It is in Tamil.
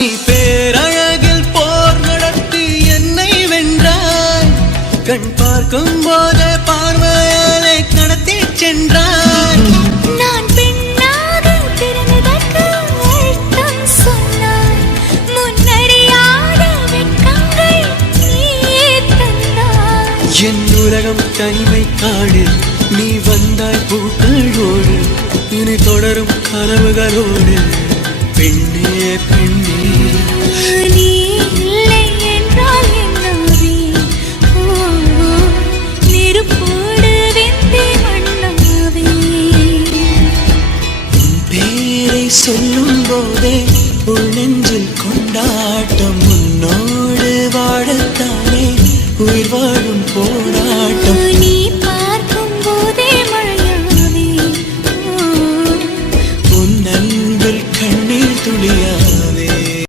பேரழகில் போர் நடத்தி என்னை வென்றாய். கண் பார்க்கும் போதே பார்வையாலே கடத்தி சென்றாய். நான் பெண்ணாக பிறந்ததற்கு அர்த்தம் சொன்னாய். முன்னறியாத வெட்கங்கள் நீயே தந்தாய். என் உலகம் தனிமை காடு, நீ வந்தாய் பூக்களோடு. இனி தொடரும் கனவுகளோடு. பெண்ணே பெண்ணே, நீ இல்லை என்றால் என்னாவே? நெருப்போடு வெந்தே மண்ணாவே. உன் பேரை சொல்லும் போதே உள் நெஞ்சில் கொண்டாட்டம்.